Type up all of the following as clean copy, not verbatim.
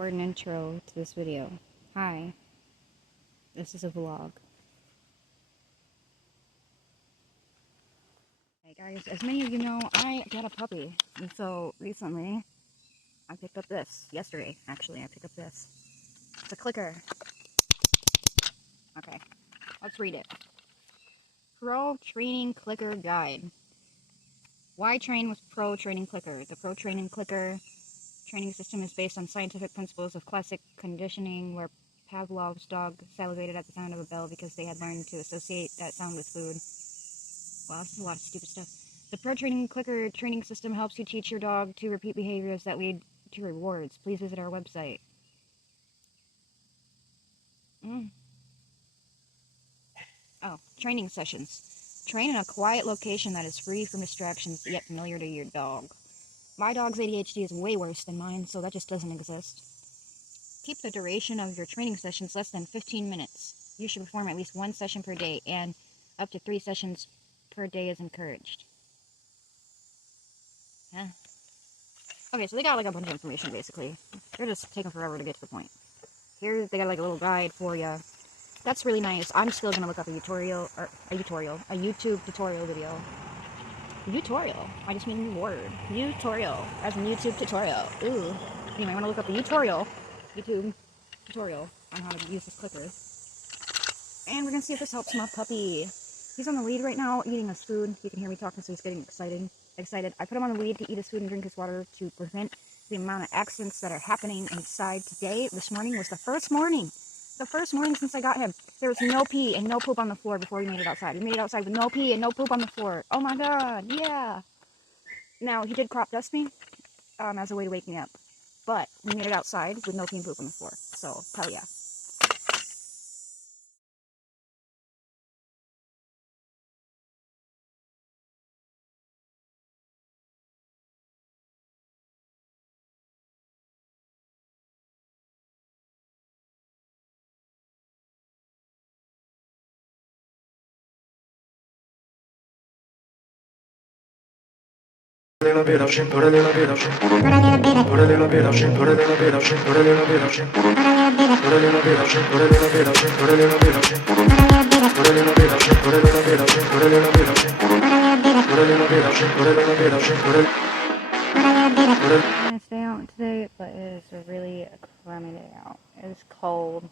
record an intro to this video. Hi, this is a vlog. Hey guys, as many of you know, I got a puppy. And so recently, I picked up this. Yesterday, actually, I picked up this. It's a clicker. Okay, let's read it. Pro Training Clicker Guide. Why train with Pro Training Clicker? The Pro Training Clicker training system is based on scientific principles of classic conditioning, where Pavlov's dog salivated at the sound of a bell because they had learned to associate that sound with food. Wow, this is a lot of stupid stuff. The Pro Training Clicker training system helps you teach your dog to repeat behaviors that lead to rewards. Please visit our website. Oh, training sessions. Train in a quiet location that is free from distractions yet familiar to your dog. My dog's ADHD is way worse than mine, so that just doesn't exist. Keep the duration of your training sessions less than 15 minutes. You should perform at least 1 session per day, and up to 3 sessions per day is encouraged. Huh? Okay, so they got like a bunch of information basically. They're just taking forever to get to the point. Here they got like a little guide for you. That's really nice. I'm still gonna look up a YouTube tutorial video. Tutorial. I just made a new word. Tutorial. As in YouTube tutorial. Ooh. Anyway, I want to look up the YouTube tutorial on how to use this clicker. And we're gonna see if this helps my puppy. He's on the lead right now, eating his food. You can hear me talking, so he's getting excited. I put him on the lead to eat his food and drink his water to prevent the amount of accidents that are happening inside today. This morning was the first morning. The first morning since I got him. There was no pee and no poop on the floor before we made it outside. We made it outside with no pee and no poop on the floor. Oh my god, yeah. Now, he did crop dust me as a way to wake me up. But we made it outside with no pee and poop on the floor. So, hell yeah. Put a little bit of shit, put a little bit of shit, put a little bit of shit, put a little bit of shit, put a little bit of shit, put a little bit of shit, put a little bit of shit, put a little bit of shit, put a little bit of shit, put a little bit of shit, put a little bit of shit, put a little bit of shit, put a little bit of shit, put a I'm gonna stay out today, but it is a really crummy day out. It was cold,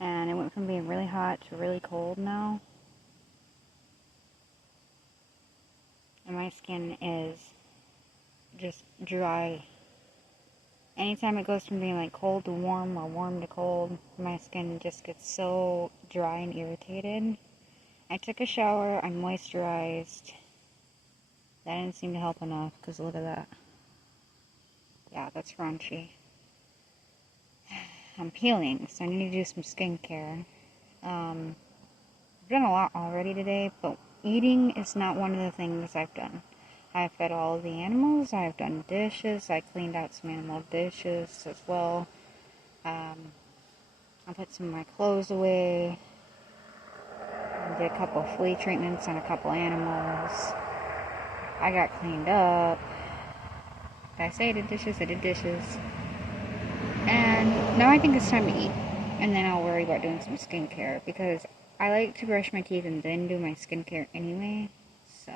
and it went from being really hot to really cold now. And my skin is just dry. Anytime it goes from being like cold to warm or warm to cold, my skin just gets so dry and irritated. I took a shower, I moisturized. That didn't seem to help enough, because look at that. Yeah, that's raunchy. I'm peeling, so I need to do some skincare. I've done a lot already today, but eating is not one of the things I've done. I've fed all of the animals, I've done dishes, I cleaned out some animal dishes as well. I put some of my clothes away, did a couple flea treatments on a couple animals. I got cleaned up. Did I say I did dishes? I did dishes. And now I think it's time to eat. And then I'll worry about doing some skincare, because I like to brush my teeth and then do my skincare anyway. So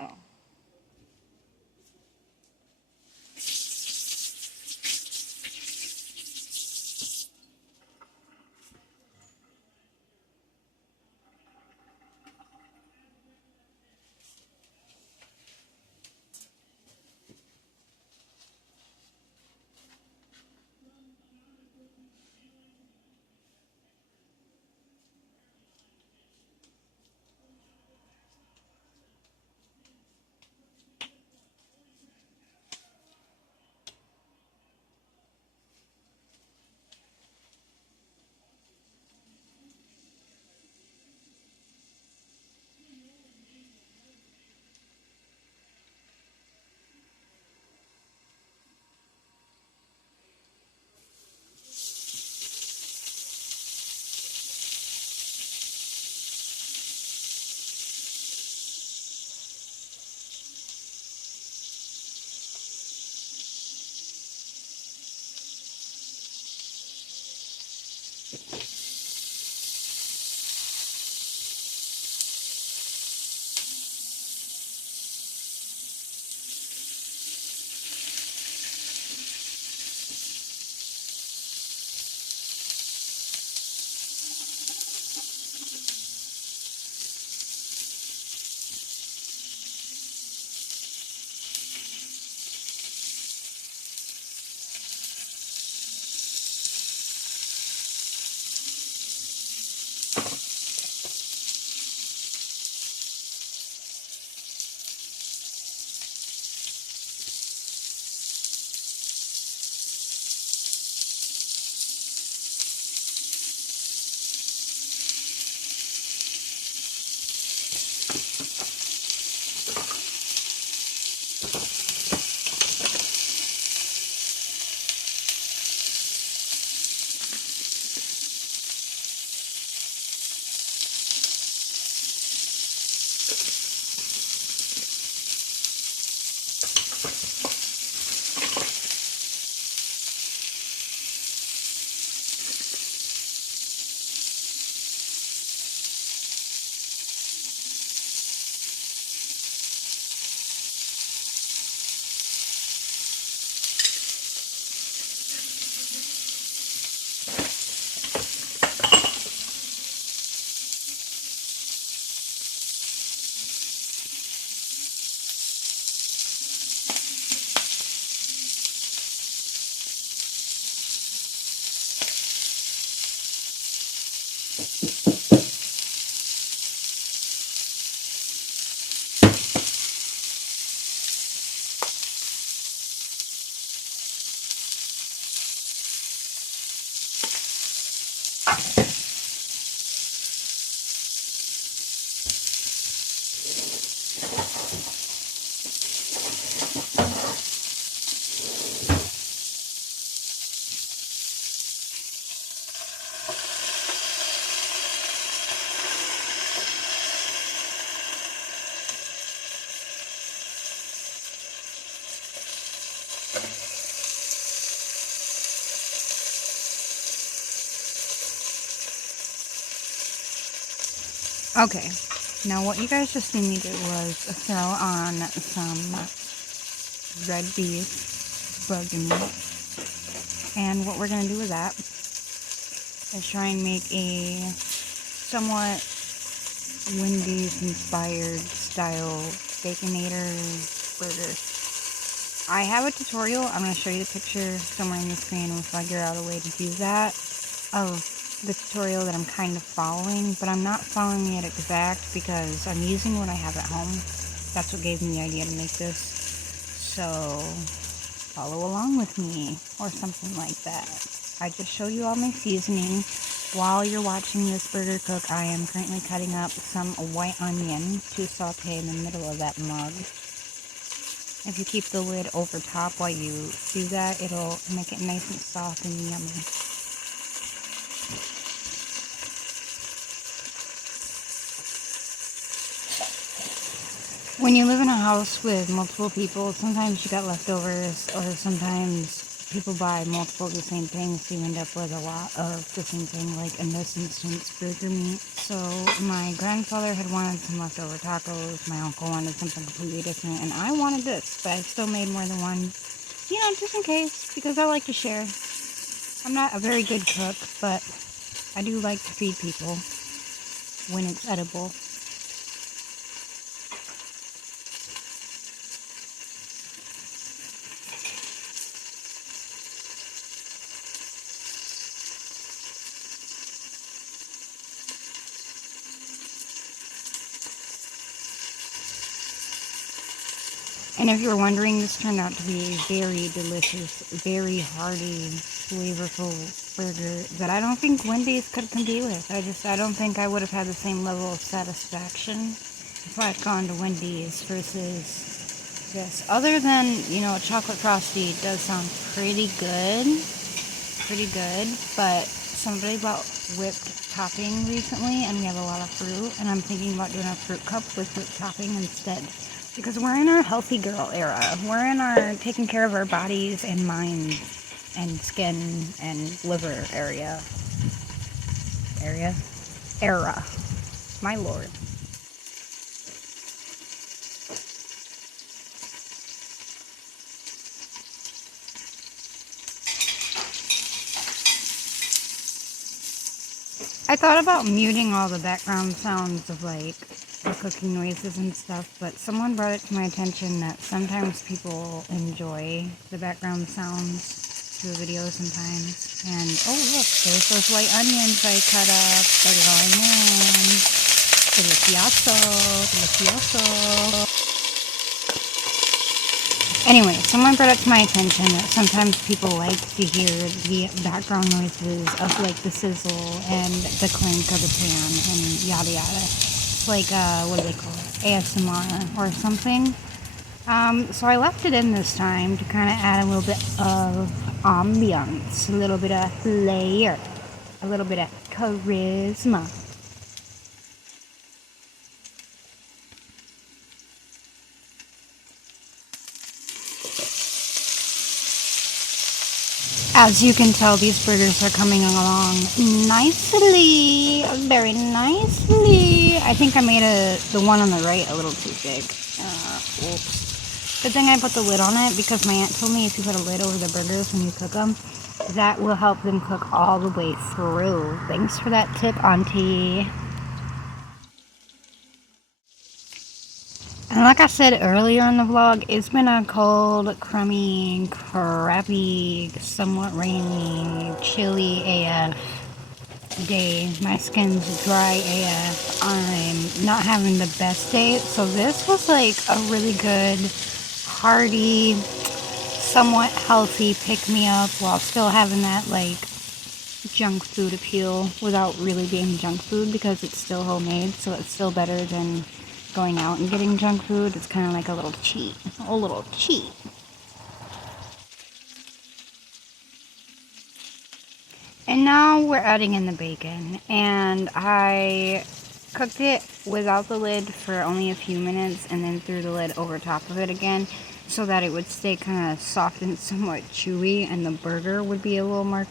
Okay, now what you guys just seen me do was throw on some red beef burger meat. And what we're going to do with that is try and make a somewhat Wendy's inspired style Baconator burger. I have a tutorial. I'm going to show you the picture somewhere in the screen. We'll figure out a way to do that of the tutorial that I'm kind of following, but I'm not following it exact because I'm using what I have at home. That's what gave me the idea to make this. So follow along with me or something like that. I just showed you all my seasoning. While you're watching this burger cook, I am currently cutting up some white onion to saute in the middle of that mug. If you keep the lid over top while you do that, it'll make it nice and soft and yummy. When you live in a house with multiple people, sometimes you got leftovers, or sometimes people buy multiple of the same thing, so you end up with a lot of the same thing, like in this instance, burger meat. So my grandfather had wanted some leftover tacos, my uncle wanted something completely different, and I wanted this, but I still made more than one, you know, just in case, because I like to share. I'm not a very good cook, but I do like to feed people when it's edible. And if you're wondering, this turned out to be a very delicious, very hearty, flavorful burger that I don't think Wendy's could compete with. I don't think I would have had the same level of satisfaction if I'd gone to Wendy's versus this. Other than, you know, chocolate frosty does sound pretty good, but somebody bought whipped topping recently, and we have a lot of fruit, and I'm thinking about doing a fruit cup with whipped topping instead. Because we're in our healthy girl era. We're in our taking care of our bodies and minds and skin and liver era. My lord. I thought about muting all the background sounds of like the cooking noises and stuff, but someone brought it to my attention that sometimes people enjoy the background sounds to a video sometimes. And oh look, there's those white onions I cut up. They're going in. Delicioso, delicioso. Anyway, someone brought it to my attention that sometimes people like to hear the background noises of like the sizzle and the clink of the pan and yada yada. It's like, what do they call it? ASMR or something. So I left it in this time to kind of add a little bit of ambiance, a little bit of flair, a little bit of charisma. As you can tell, these burgers are coming along nicely, very nicely. I think I made the one on the right a little too big. Oops. Good thing I put the lid on it, because my aunt told me if you put a lid over the burgers when you cook them, that will help them cook all the way through. Thanks for that tip, Auntie. And like I said earlier in the vlog, it's been a cold, crummy, crappy, somewhat rainy, chilly AF day. My skin's dry AF. I'm not having the best day. So this was like a really good, hearty, somewhat healthy pick-me-up while still having that like junk food appeal without really being junk food because it's still homemade, so it's still better than going out and getting junk food. It's kind of like a little cheat. A little cheat. And now we're adding in the bacon, and I cooked it without the lid for only a few minutes and then threw the lid over top of it again so that it would stay kind of soft and somewhat chewy, and the burger would be a little more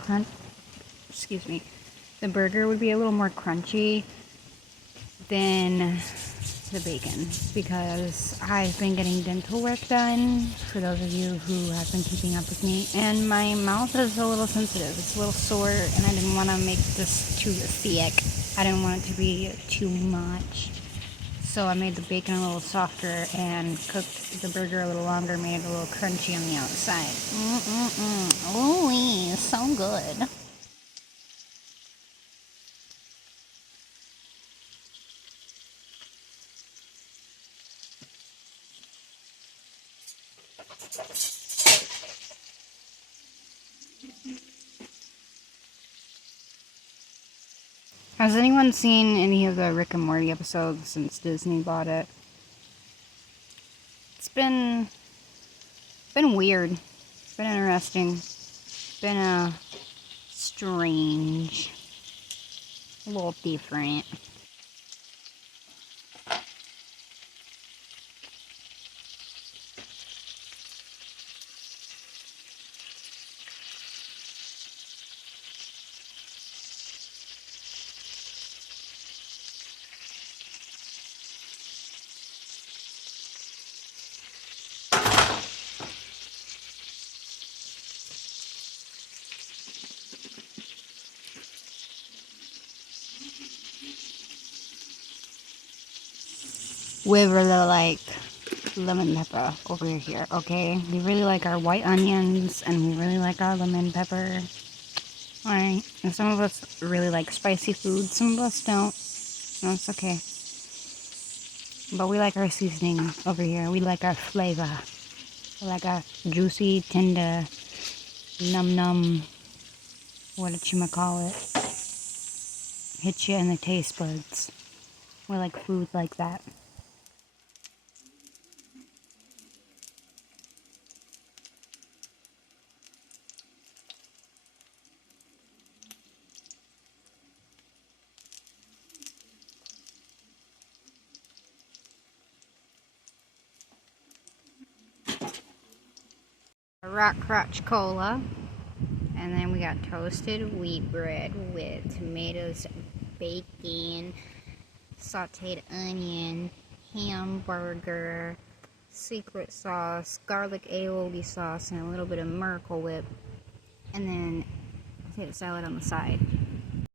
the burger would be a little more crunchy than the bacon, because I've been getting dental work done, for those of you who have been keeping up with me, and my mouth is a little sensitive. It's a little sore, and I didn't want to make this too thick. I didn't want it to be too much. So I made the bacon a little softer and cooked the burger a little longer, made it a little crunchy on the outside. Ooh, so good. Has anyone seen any of the Rick and Morty episodes since Disney bought it? It's been weird. It's been interesting. It's been strange. A little different. We really like lemon pepper over here, okay? We really like our white onions, and we really like our lemon pepper. Alright, and some of us really like spicy food, some of us don't. That's okay. But we like our seasoning over here. We like our flavor. We like our juicy, tender, num-num, whatchamacallit. Hit you in the taste buds. We like food like that. Rock Crotch Cola, and then we got toasted wheat bread with tomatoes, bacon, sauteed onion, hamburger, secret sauce, garlic aioli sauce, and a little bit of Miracle Whip, and then potato salad on the side.